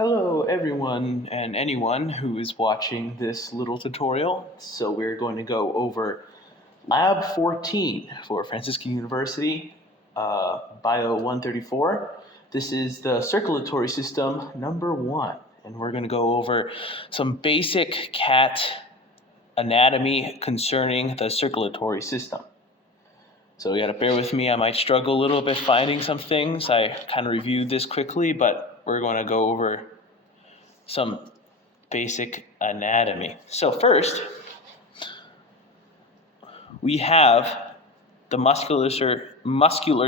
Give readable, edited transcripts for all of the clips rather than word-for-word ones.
Hello everyone and anyone who is watching this little tutorial. So we're going to go over Lab 14 for Franciscan University, Bio 134. This is the circulatory system number 1, and we're going to go over some basic cat anatomy concerning the circulatory system. So you gotta bear with me, I might struggle a little bit finding some things. I kind of reviewed this quickly, but we're going to go over some basic anatomy. So first, we have the muscular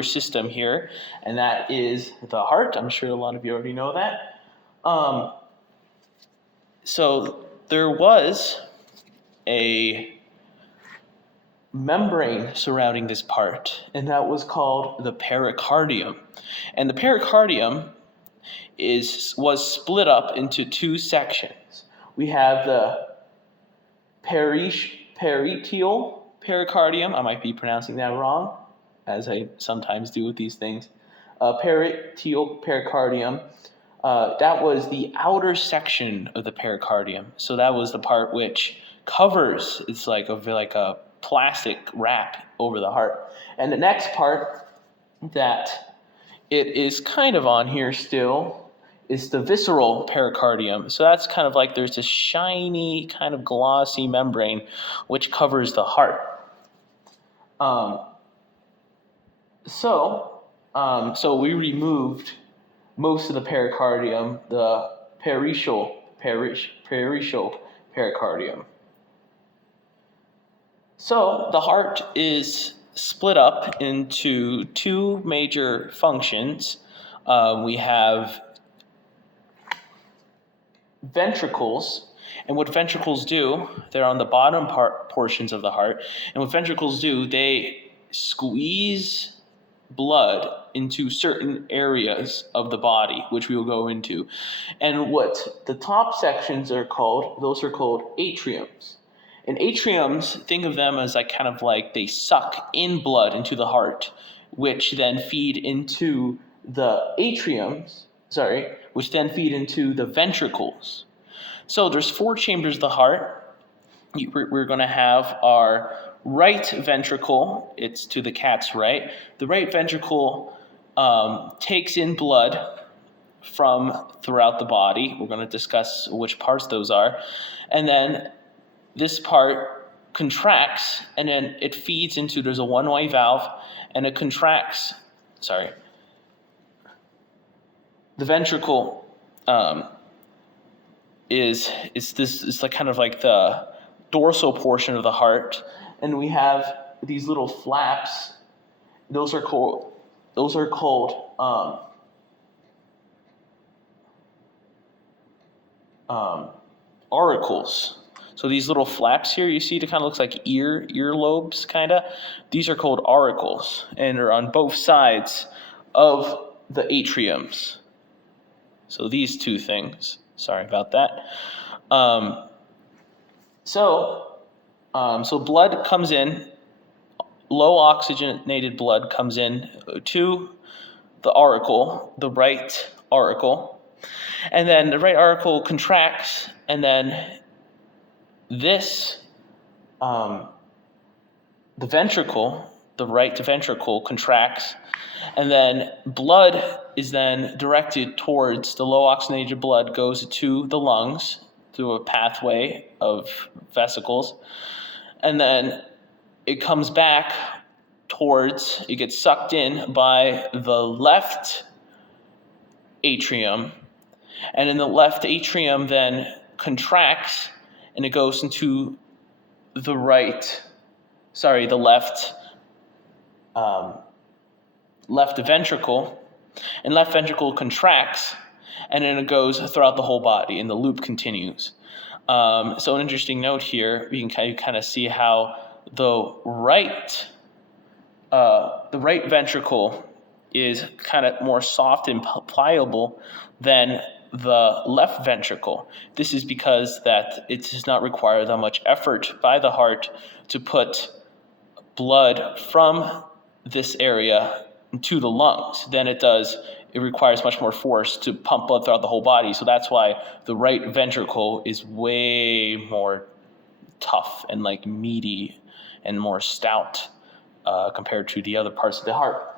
system here, and that is the heart. I'm sure a lot of you already know that. So there was a membrane surrounding this part, and that was called the pericardium. And the pericardium was split up into two sections. We have the peritial pericardium. I might be pronouncing that wrong, as I sometimes do with these things. Peritial pericardium. That was the outer section of the pericardium. So that was the part which covers. It's like a plastic wrap over the heart. And the next part that it is kind of on here still is the visceral pericardium. So that's kind of like there's a shiny, kind of glossy membrane which covers the heart. So we removed most of the pericardium, the peritial pericardium. So the heart is split up into two major functions. We have ventricles, and what ventricles do, they're on the bottom portions of the heart, and what ventricles do, they squeeze blood into certain areas of the body, which we will go into. And what the top sections are called, those are called atriums. And atriums, think of them as like they suck in blood into the heart, which then feed into the ventricles. So there's 4 chambers of the heart. We're going to have our right ventricle. It's to the cat's right. The right ventricle takes in blood from throughout the body. We're going to discuss which parts those are. And then this part contracts, and then it feeds into, there's a one-way valve, and it contracts, the ventricle is like kind of like the dorsal portion of the heart, and we have these little flaps. Those are called auricles. So these little flaps here, you see, it kind of looks like earlobes, kind of. These are called auricles, and are on both sides of the atriums. So these two things. Sorry about that. So blood comes in. Low oxygenated blood comes in to the auricle, the right auricle, and then the right auricle contracts, and then this, the right ventricle contracts, and then blood is then directed towards, the low oxygenated blood goes to the lungs through a pathway of vesicles, and then it comes back towards, it gets sucked in by the left atrium, and in the left atrium then contracts, and it goes into the left ventricle, and left ventricle contracts, and then it goes throughout the whole body, and the loop continues. So an interesting note here, you can kind of see how the right ventricle is kind of more soft and pliable than the left ventricle. This is because that it does not require that much effort by the heart to put blood from this area to the lungs than it does it requires much more force to pump blood throughout the whole body. So that's why the right ventricle is way more tough and like meaty and more stout compared to the other parts of the heart.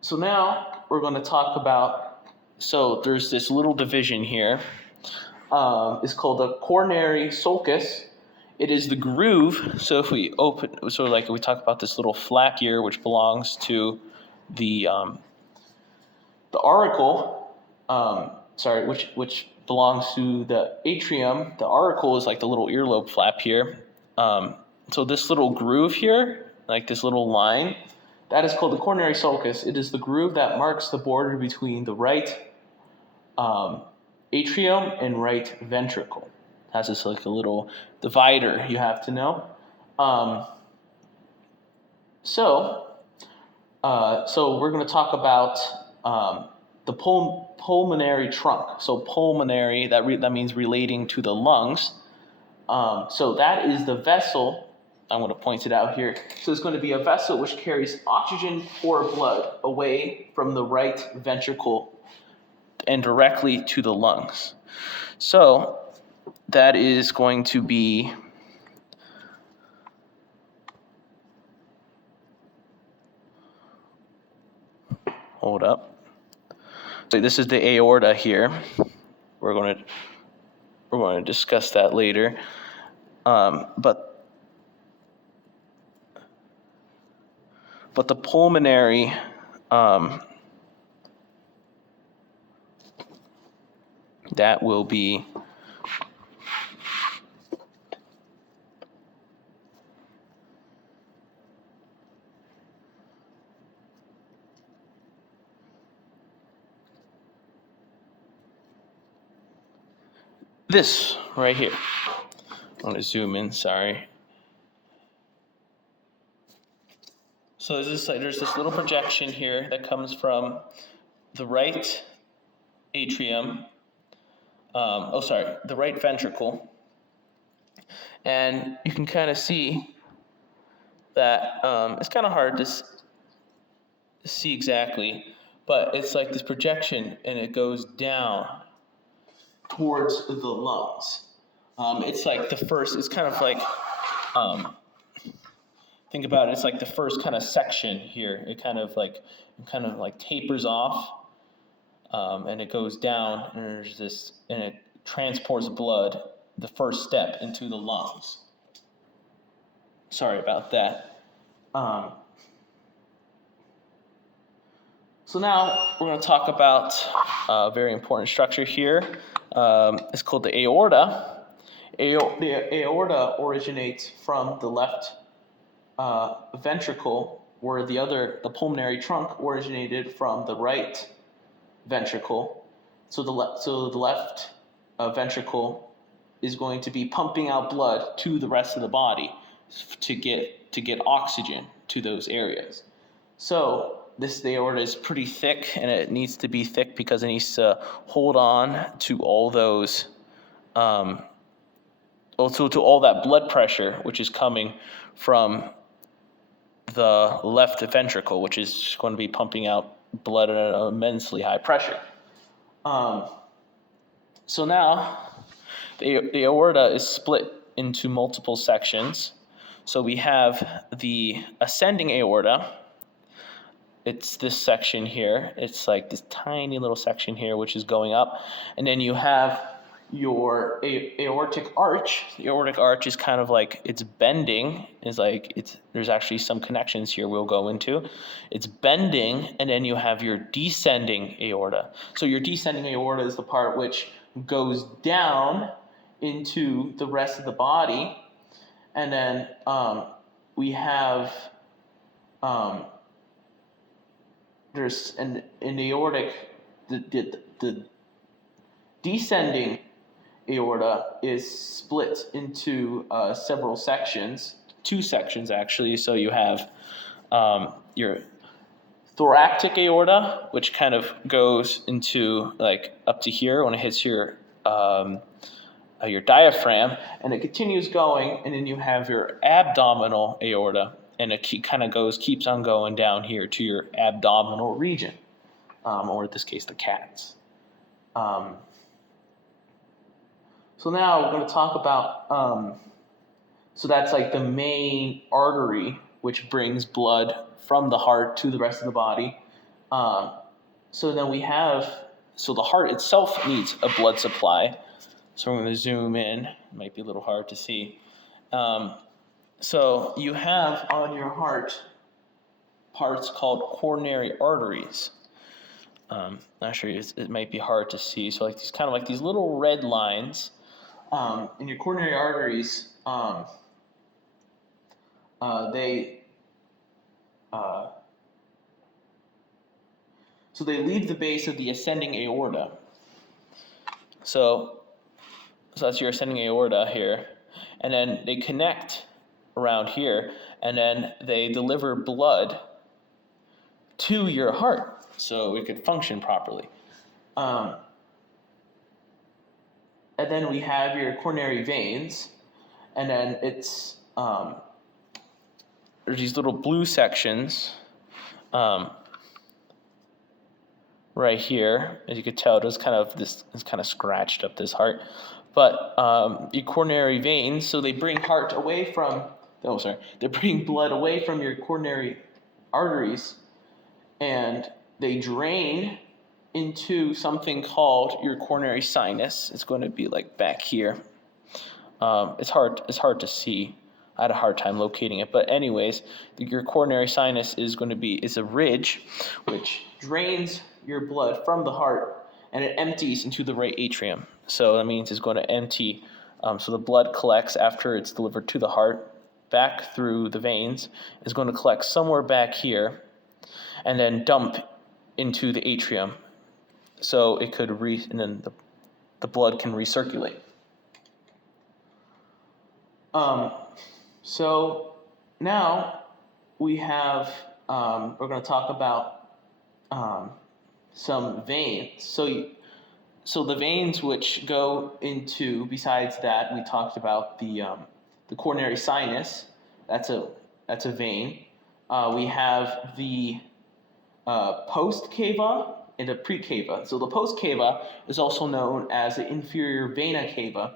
So now we're going to talk about, so there's this little division here. It's called the coronary sulcus. It is the groove. So if we open, so like we talk about this little flap here, which belongs to the auricle, which belongs to the atrium. The auricle is like the little earlobe flap here. So this little groove here, like this little line, that is called the coronary sulcus. It is the groove that marks the border between the right atrium and right ventricle. It has this like a little divider you have to know. So we're going to talk about the pulmonary trunk. So pulmonary, that means relating to the lungs. So that is the vessel. I'm going to point it out here. So it's going to be a vessel which carries oxygen or blood away from the right ventricle and directly to the lungs. So that is going to be hold up. So this is the aorta here. We're going to discuss that later. But the pulmonary that will be this right here. I want to zoom in, sorry. So there's this little projection here that comes from the right atrium, the right ventricle. And you can kind of see that it's kind of hard to see exactly, but it's like this projection and it goes down towards the lungs. It's like the first, it's kind of like, think about it, it's like the first kind of section here. It kind of like tapers off, and it goes down, and there's this, and it transports blood, the first step, into the lungs. Sorry about that. So now we're going to talk about a very important structure here. It's called the aorta. The aorta originates from the left ventricle, where the pulmonary trunk originated from the right ventricle. So the left ventricle is going to be pumping out blood to the rest of the body to get oxygen to those areas. So the aorta is pretty thick, and it needs to be thick because it needs to hold on to all those, to all that blood pressure which is coming from the left ventricle, which is going to be pumping out blood at an immensely high pressure. So now the aorta is split into multiple sections. So we have the ascending aorta. It's this section here. It's like this tiny little section here, which is going up. And then you have your aortic arch. The aortic arch is kind of like, it's bending. There's actually some connections here we'll go into. It's bending, and then you have your descending aorta. So your descending aorta is the part which goes down into the rest of the body. And then we have there's an aortic, the descending aorta is split into several sections, 2 sections actually. So you have your thoracic aorta, which kind of goes into like up to here when it hits your diaphragm, and it continues going, and then you have your abdominal aorta, and it keeps on going down here to your abdominal region, or in this case, the cats. So now we're going to talk about, so that's like the main artery which brings blood from the heart to the rest of the body. So then we have, so the heart itself needs a blood supply. So we're going to zoom in. It might be a little hard to see. So you have on your heart parts called coronary arteries. Not sure, it might be hard to see. So like these kind of like these little red lines. In your coronary arteries, so they leave the base of the ascending aorta. So that's your ascending aorta here, and then they connect around here, and then they deliver blood to your heart so it could function properly. And then we have your coronary veins, and then it's there's these little blue sections right here. As you could tell, it's kind of scratched up this heart. But your coronary veins, so they bring they bring blood away from your coronary arteries, and they drain into something called your coronary sinus. It's going to be like back here. It's hard to see. I had a hard time locating it, but anyways, your coronary sinus is a ridge which drains your blood from the heart, and it empties into the right atrium. So that means it's going to empty. So the blood collects after it's delivered to the heart, back through the veins. Is going to collect somewhere back here, and then dump into the atrium. So it could and then the blood can recirculate. So now we have, we're going to talk about some veins. So the veins which go into, besides that, we talked about the coronary sinus. That's a vein. We have the post cava and the pre-cava. So the post cava is also known as the inferior vena cava.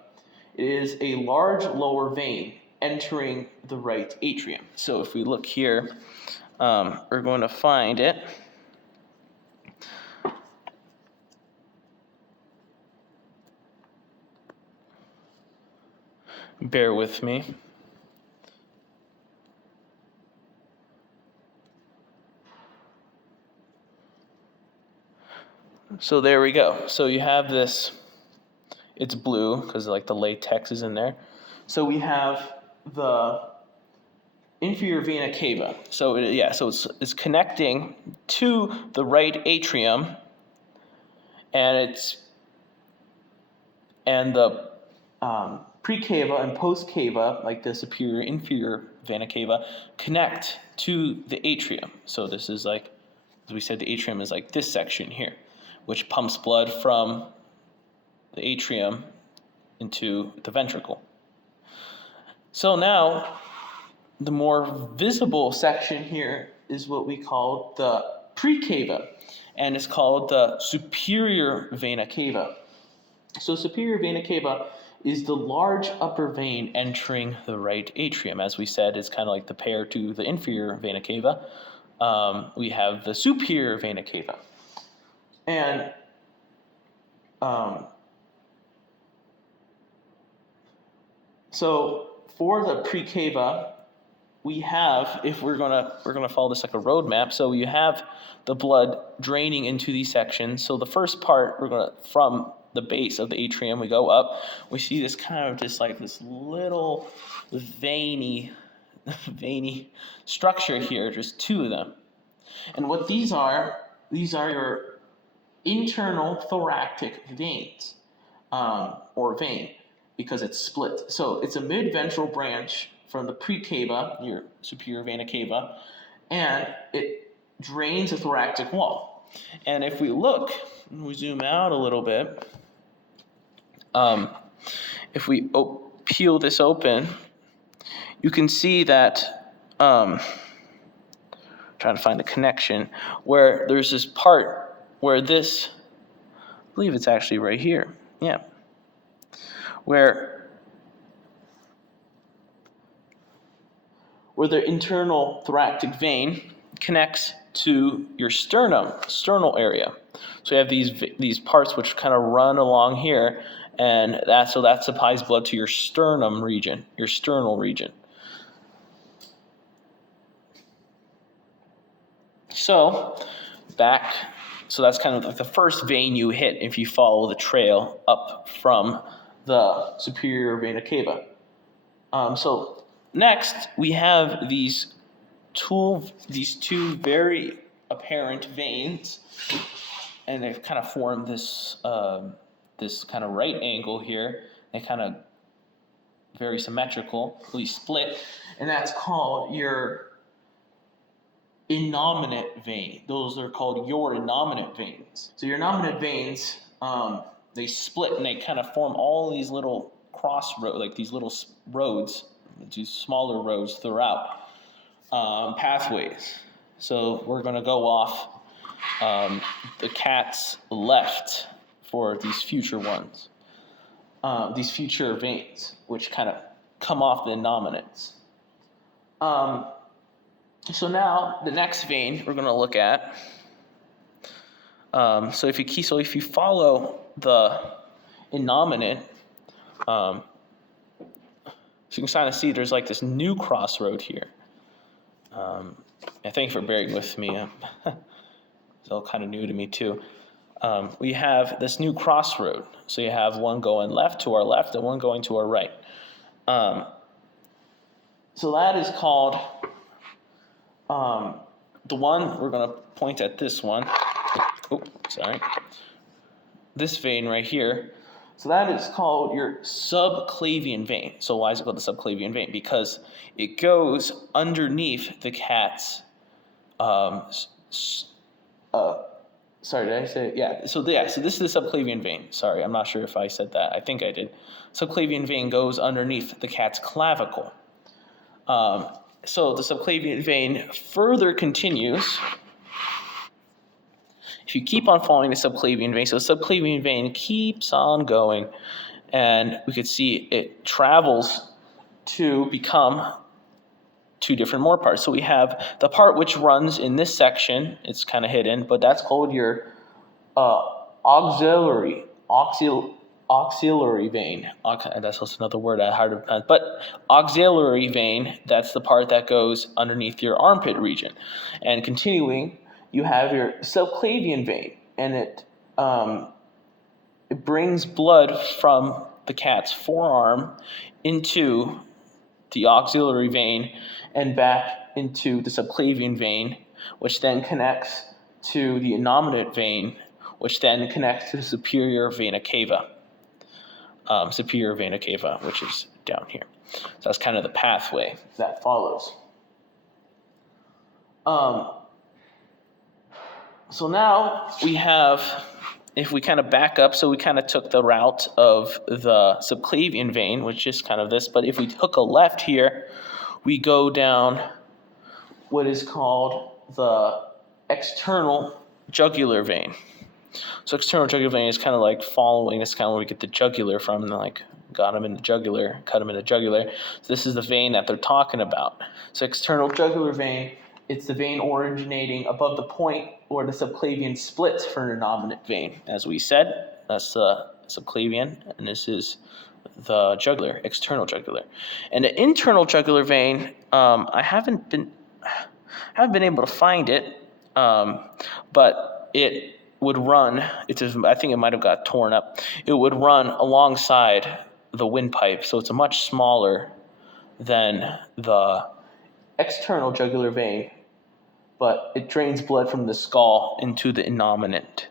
It is a large lower vein entering the right atrium. So if we look here, we're going to find it. Bear with me. So there we go. So you have this, it's blue because like the latex is in there. So we have the inferior vena cava. So it's connecting to the right atrium, and the pre-cava and post-cava, like the superior inferior vena cava, connect to the atrium. So this is like, as we said, the atrium is like this section here, which pumps blood from the atrium into the ventricle. So now, the more visible section here is what we call the pre-cava, and it's called the superior vena cava. So superior vena cava is the large upper vein entering the right atrium. As we said, it's kind of like the pair to the inferior vena cava. We have the superior vena cava. And so for the pre-cava, we have, if we're gonna follow this like a roadmap, so you have the blood draining into these sections. So the first part, from the base of the atrium, we go up. We see this kind of just like this little veiny structure here, just two of them. And what these are your internal thoracic veins, or vein, because it's split. So it's a mid-ventral branch from the pre-cava, your superior vena cava, and it drains the thoracic wall. And if we look, we zoom out a little bit, if we peel this open, you can see that trying to find the connection, where there's this part where this, I believe it's actually right here, yeah, where the internal thoracic vein connects to your sternal area. So you have these parts which kind of run along here, and that supplies blood to your sternum region, your sternal region. So that's kind of like the first vein you hit if you follow the trail up from the superior vena cava. So next we have these two very apparent veins, and they've kind of formed this kind of right angle here. They kind of very symmetrically split, and that's called your innominate vein. Those are called your innominate veins. So your innominate veins, they split and they kind of form all these little crossroads, like these little roads, these smaller roads throughout pathways. So we're going to go off the cat's left for these future ones, these future veins, which kind of come off the innominates. So now the next vein we're going to look at. So if you follow the innominate, so you can kind of see there's like this new crossroad here. And thank you for bearing with me. It's all kind of new to me too. We have this new crossroad. So you have one going left to our left and one going to our right. So that is called, the one, we're going to point at this one. This vein right here. So that is called your subclavian vein. So why is it called the subclavian vein? Because it goes underneath the cat's, sorry, did I say it? Yeah. So this is the subclavian vein. Sorry, I'm not sure if I said that. I think I did. Subclavian vein goes underneath the cat's clavicle. So the subclavian vein further continues. If you keep on following the subclavian vein, so the subclavian vein keeps on going, and we could see it travels to become two different more parts. So we have the part which runs in this section. It's kind of hidden, but that's called your auxiliary vein. That's also another word I hard to pronounce. But auxiliary vein, that's the part that goes underneath your armpit region. And continuing, you have your subclavian vein, and it brings blood from the cat's forearm into the auxiliary vein and back into the subclavian vein, which then connects to the innominate vein, which then connects to the superior vena cava. Which is down here. So that's kind of the pathway that follows. So now we have, if we kind of back up, so we kind of took the route of the subclavian vein, which is kind of this, but if we took a left here, we go down what is called the external jugular vein. So external jugular vein is kind of like following, that's kind of where we get the jugular from, like got him in the jugular, cut him in the jugular. So this is the vein that they're talking about. So external jugular vein, it's the vein originating above the point where the subclavian splits for an innominate vein. As we said, that's the subclavian, and this is the jugular, external jugular. And the internal jugular vein, I haven't been able to find it, but it would run. I think it might have got torn up. It would run alongside the windpipe, so it's much smaller than the external jugular vein, but it drains blood from the skull into the innominate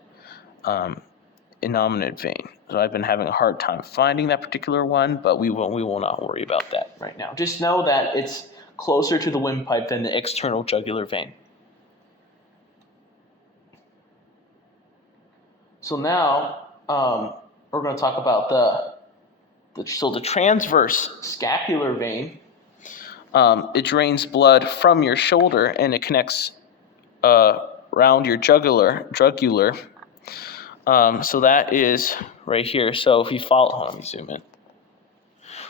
vein. So I've been having a hard time finding that particular one, but we will not worry about that right now. Just know that it's closer to the windpipe than the external jugular vein. So now we're going to talk about the transverse scapular vein. it drains blood from your shoulder and it connects around your jugular. So that is right here. So if you follow, hold on, let me zoom in.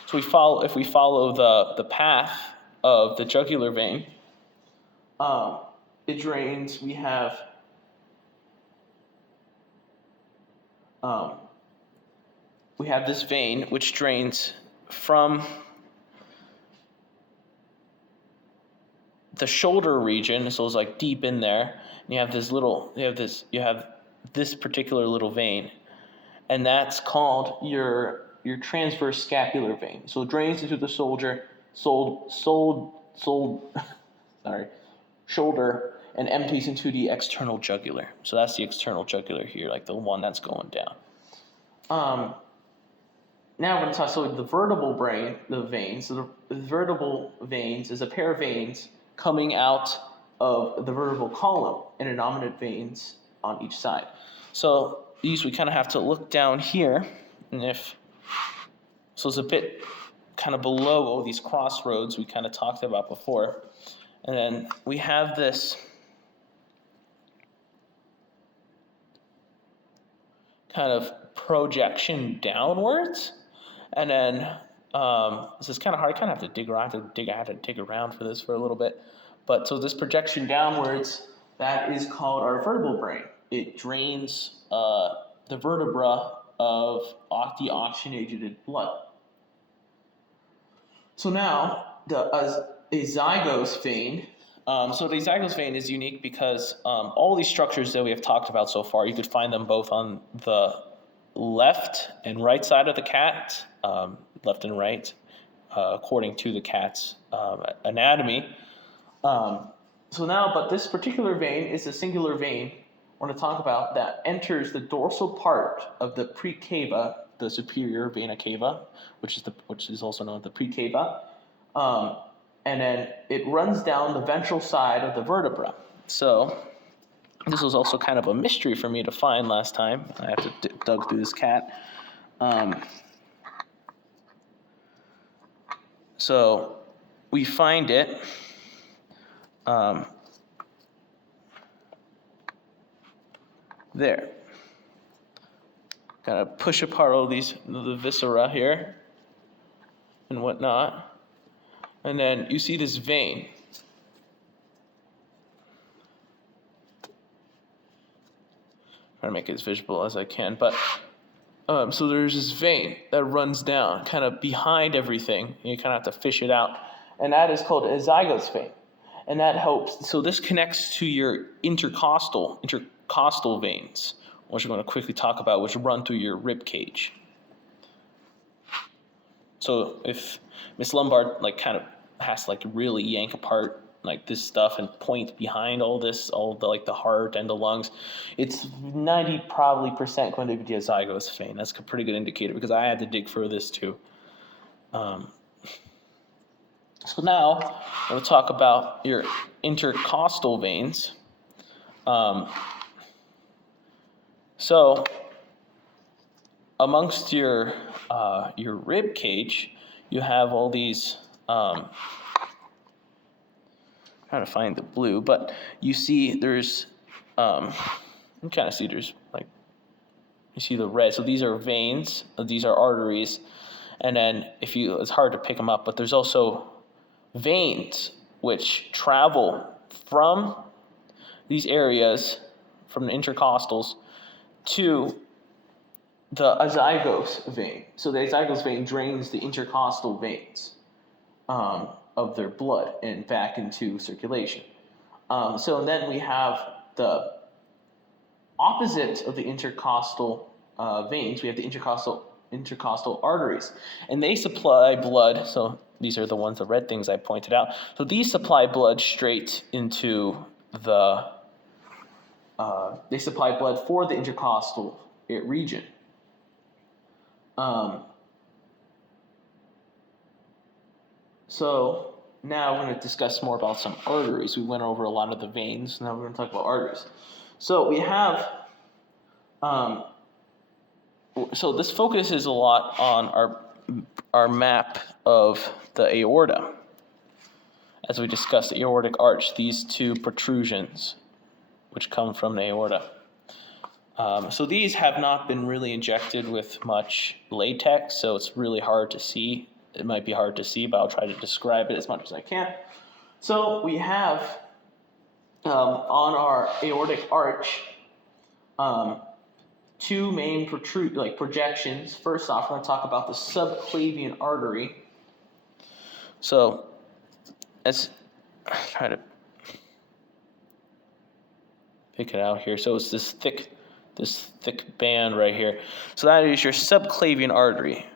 So if we follow the path of the jugular vein, it drains. We have this vein which drains from the shoulder region, so it's like deep in there. And you have this particular little vein, and that's called your transverse scapular vein. So it drains into the shoulder, and empties into the external jugular. So that's the external jugular here, like the one that's going down. Now we're going to talk about the vertebral veins. So the vertebral veins is a pair of veins coming out of the vertebral column and innominate veins on each side. So these we kind of have to look down here, and so it's a bit kind of below all these crossroads we kind of talked about before. And then we have this kind of projection downwards. And then this is kind of hard. I kind of have to dig around. I have to dig around for this for a little bit. But so this projection downwards, that is called our vertebral brain. It drains the vertebra of deoxygenated blood. So now a zygos vein. So the zygos vein is unique because all these structures that we have talked about so far, you could find them both on the left and right side of the cat, left and right, according to the cat's anatomy. But this particular vein is a singular vein we're going to talk about that enters the dorsal part of the precava, the superior vena cava, which is also known as the precava, and then it runs down the ventral side of the vertebra. So this was also kind of a mystery for me to find last time. I have to dug through this cat. So we find it. There. Kind of push apart all the viscera here and whatnot. And then you see this vein. Trying to make it as visible as I can, but so there's this vein that runs down, kind of behind everything. And you kind of have to fish it out, and that is called a zygos vein, and that helps. So this connects to your intercostal veins, which we're going to quickly talk about, which run through your rib cage. So if Miss Lombard kind of has to really yank apart this stuff and point behind all the heart and the lungs, it's 90% going to be a zygos vein. That's a pretty good indicator because I had to dig for this too. So now we'll talk about your intercostal veins. So amongst your rib cage, you have all these. Trying to find the blue, but you see there's you kind of see there's you see the red. So these are veins, these are arteries, and then it's hard to pick them up, but there's also veins which travel from these areas, from the intercostals, to the azygos vein. So the azygos vein drains the intercostal veins of their blood and back into circulation. So then we have the opposite of the intercostal veins. We have the intercostal arteries, and they supply blood. So these are the ones, the red things I pointed out. So these supply blood straight into they supply blood for the intercostal region. So now we're going to discuss more about some arteries. We went over a lot of the veins. Now we're going to talk about arteries. So we have, so this focuses a lot on our map of the aorta. as we discussed, the aortic arch, these two protrusions, which come from the aorta. So these have not been really injected with much latex, so it's really hard to see. It might be hard to see, but I'll try to describe it as much as I can. So we have on our aortic arch two main projections. First off, we're going to talk about the subclavian artery. So let's try to pick it out here. So it's this thick band right here. So that is your subclavian artery.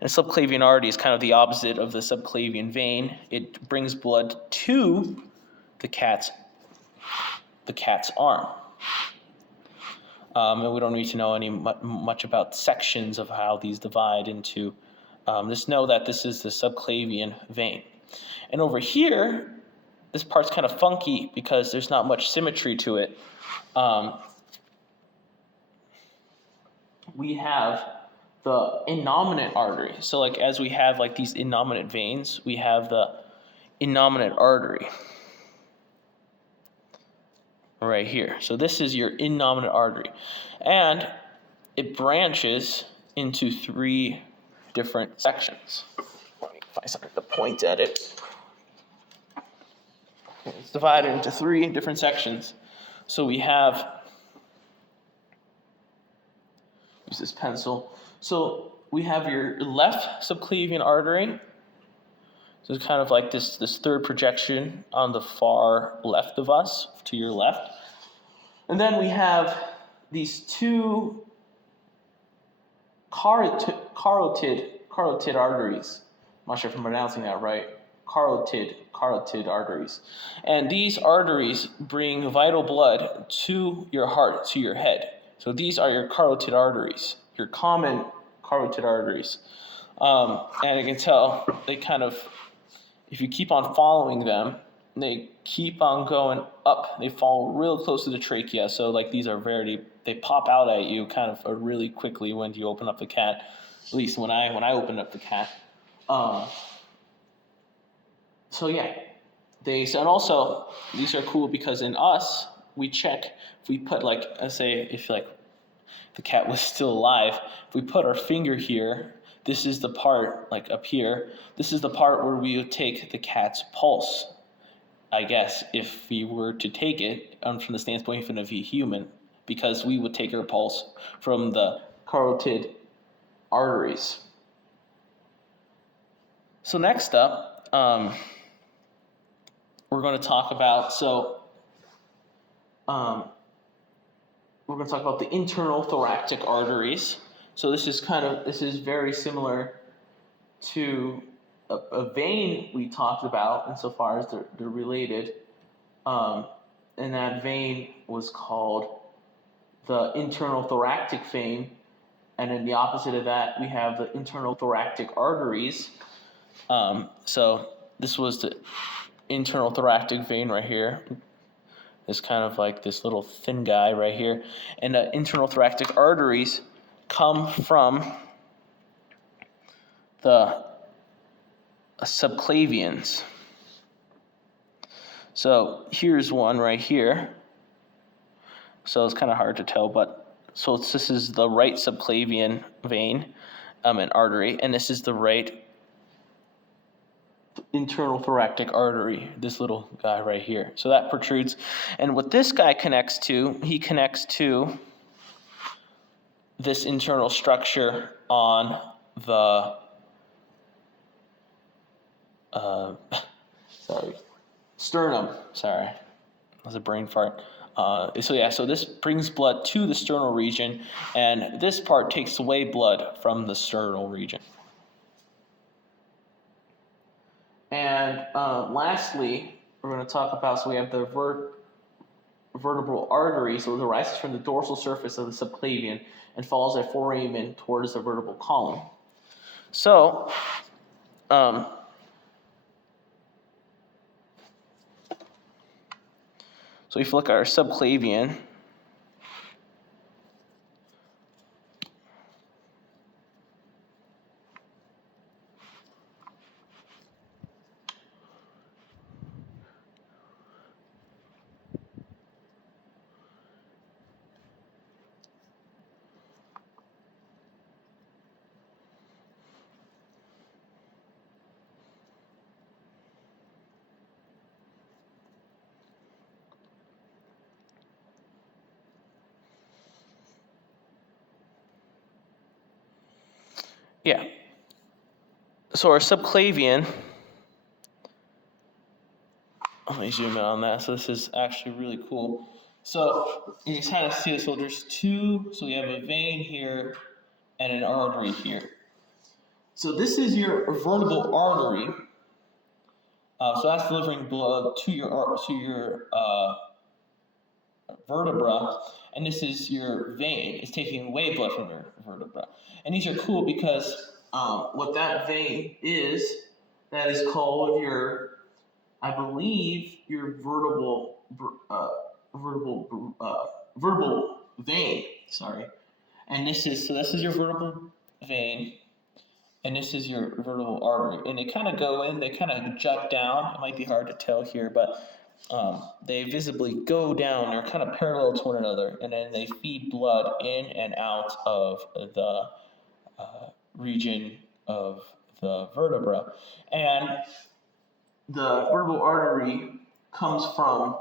And subclavian artery is kind of the opposite of the subclavian vein. It brings blood to the cat's arm. And we don't need to know much about sections of how these divide into. Just know that this is the subclavian vein. And over here, this part's kind of funky because there's not much symmetry to it. We have the innominate artery. So like as we have like these innominate veins, we have the innominate artery right here. So this is your innominate artery. And it branches into three different sections. Let me find something to point at it. It's divided into three different sections. So we have, use this pencil. So we have your left subclavian artery. So it's kind of like this third projection on the far left of us, to your left. And then we have these two carotid arteries. I'm not sure if I'm pronouncing that right. Carotid arteries. And these arteries bring vital blood to your heart, to your head. So these are your carotid arteries, your common carotid arteries. And you can tell they kind of, if you keep on following them, they keep on going up. They fall real close to the trachea. So like these are they pop out at you kind of really quickly when you open up the cat. At least when I opened up the cat. So yeah, and also these are cool because in us we check if we put like, let's say if like the cat was still alive, if we put our finger here, this is the part like up here. This is the part where we would take the cat's pulse. I guess if we were to take it from the standpoint of a human, because we would take our pulse from the carotid arteries. So next up, we're going to talk about the internal thoracic arteries. So this is very similar to a vein we talked about insofar as they're related. And that vein was called the internal thoracic vein. And then the opposite of that, we have the internal thoracic arteries. So this was the internal thoracic vein right here. It's kind of like this little thin guy right here. And the internal thoracic arteries come from the subclavians. So here's one right here. So it's kind of hard to tell, but this is the right subclavian vein and artery, and this is the right internal thoracic artery, this little guy right here. So that protrudes. And what this guy connects to, he connects to this internal structure on the sternum. Sorry, that was a brain fart. So this brings blood to the sternal region, and this part takes away blood from the sternal region. And lastly, we're going to talk about, so we have the vertebral artery, so it arises from the dorsal surface of the subclavian and follows a foramen towards the vertebral column. So, so if you look at our subclavian, yeah. So our subclavian, let me zoom in on that. So this is actually really cool. So you kind of see this. So there's two. So we have a vein here and an artery here. So this is your vertebral artery. So that's delivering blood to your vertebra, and this is your vein. It's taking away blood from your vertebra. And these are cool because what that vein is, that is called your, I believe, your vertebral vein. Sorry. And this is your vertebral vein, and this is your vertebral artery. And they kind of go in, they kind of jut down. It might be hard to tell here, but they visibly go down. They're kind of parallel to one another, and then they feed blood in and out of the region of the vertebra. And the vertebral artery comes from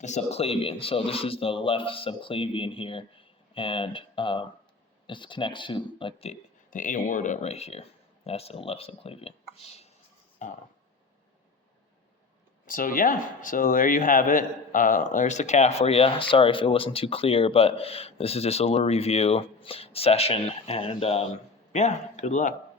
the subclavian. So this is the left subclavian here, and it connects to like the aorta right here. That's the left subclavian. So yeah, so there you have it. There's the calf for you. Sorry if it wasn't too clear, but this is just a little review session, and yeah, good luck.